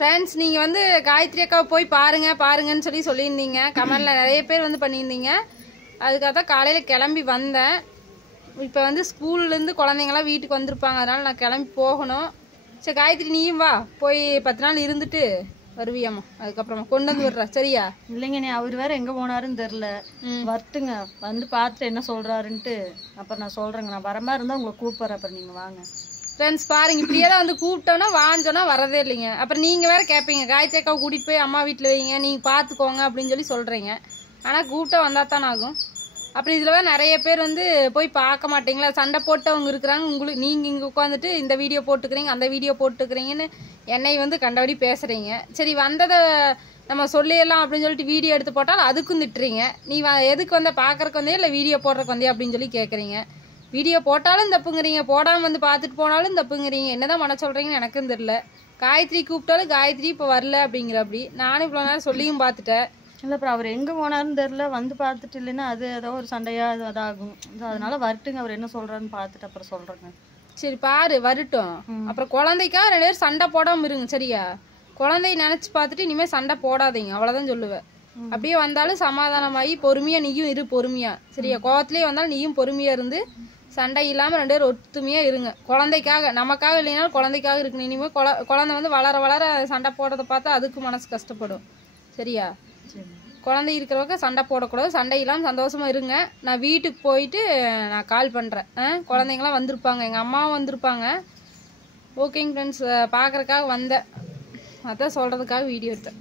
Friends, நீங்கள் வந்து காயத்ரி அக்காவை போய் பாருங்கன்னு சொல்லியிருந்தீங்க. கமெண்டில் நிறைய பேர் வந்து பண்ணியிருந்தீங்க. அதுக்காக தான் காலையில் கிளம்பி வந்தேன். இப்போ வந்து ஸ்கூல்லேருந்து குழந்தைங்களாம் வீட்டுக்கு வந்திருப்பாங்க. அதனால் நான் கிளம்பி போகணும். சரி காயத்ரி, நீயும் வா, போய் 10 நாள் இருந்துட்டு வருவியாம்மா. அதுக்கப்புறமா கொண்டு வந்து விடுறா, சரியா? இல்லைங்க, நீ அவர் வேற எங்கே போனாருன்னு தெரில. வரட்டுங்க, வந்து பார்த்துட்டு என்ன சொல்கிறாருன்ட்டு அப்புறம் நான் சொல்கிறேங்க. நான் வர மாதிரி இருந்தால் உங்களை கூப்பிட்றேன், அப்புறம் நீங்கள் வாங்க. ஃப்ரெண்ட்ஸ் பாருங்க, இப்படியே தான் வந்து கூப்பிட்டோன்னா வாஞ்சோன்னா வரதே இல்லைங்க. அப்புறம் நீங்கள் வேறு கேட்பீங்க, காயத்ரி அக்காவை கூட்டிகிட்டு போய் அம்மா வீட்டில் வைங்க, நீங்கள் பார்த்துக்கோங்க அப்படின்னு சொல்கிறீங்க. ஆனால் கூப்பிட்டா வந்தால் தானே ஆகும். அப்புறம் இதில் வேறு நிறைய பேர் வந்து போய் பார்க்க மாட்டீங்களா, சண்டை போட்டவங்க இருக்கிறாங்க. உங்களுக்கு நீங்கள் இங்கே உட்காந்துட்டு இந்த வீடியோ போட்டுக்கிறீங்க, அந்த வீடியோ போட்டுக்கிறீங்கன்னு என்னை வந்து கண்டபடி பேசுகிறீங்க. சரி, வந்ததை நம்ம சொல்லிடலாம் அப்படின்னு சொல்லிட்டு வீடியோ எடுத்து போட்டால் அதுக்கும் திட்டுறீங்க. நீ எதுக்கு வந்த, பார்க்குறக்கு வந்தே இல்லை வீடியோ போடுறக்கு வந்தே அப்படின்னு சொல்லி கேட்குறீங்க. வீடியோ போட்டாலும் தப்புங்கிறீங்க, போடாமல் வந்து பார்த்துட்டு போனாலும் தப்புங்கிறீங்க. என்னதான் பண்ண சொல்கிறீங்கன்னு எனக்கும் தெரியல. காயத்ரி கூப்பிட்டாலும் காயத்ரி இப்போ வரல அப்படிங்கிற. அப்படி நானும் இவ்வளோ நேரம் சொல்லியும் பார்த்துட்டேன். இல்லை, அப்புறம் அவர் எங்கே போனாருன்னு தெரில. வந்து பார்த்துட்டு இல்லைன்னா அது ஏதோ ஒரு சண்டையாக அதாகும். அதனால வரட்டுங்க, அவர் என்ன சொல்கிறாருன்னு பார்த்துட்டு அப்புறம் சொல்கிறேங்க. சரி பாரு, வரட்டும். அப்புறம் குழந்தைக்கா 2 பேரும் சண்டை போடாமல் இருங்க, சரியா? குழந்தைய நினச்சி பார்த்துட்டு இனிமேல் சண்டை போடாதீங்க, அவ்வளோதான் சொல்லுவேன். அப்படியே வந்தாலும் சமாதானமாகி பொறுமையாக நீயும் இரு, பொறுமையா, சரியா? கோவத்திலே வந்தாலும் நீயும் பொறுமையாக இருந்து சண்டை இல்லாமல் 2 பேரும் ஒத்துமையாக இருங்க. குழந்தைக்காக, நமக்காக இல்லைனாலும் குழந்தைக்காக இருக்கணும். இனிமேல் குழந்தை வந்து வளர வளர சண்டை போடுறத பார்த்தா அதுக்கு மனசு கஷ்டப்படும், சரியா? குழந்தை இருக்கிறவங்க சண்டை போடக்கூடாது. சண்டை இல்லாமல் சந்தோஷமாக இருங்க. நான் வீட்டுக்கு போயிட்டு நான் கால் பண்ணுறேன். குழந்தைங்களாம் வந்திருப்பாங்க, எங்கள் அம்மாவும் வந்திருப்பாங்க. ஓகேங்க ஃப்ரெண்ட்ஸ், பார்க்குறக்காக வந்தேன், அதான் சொல்கிறதுக்காக வீடியோ எடுத்தேன்.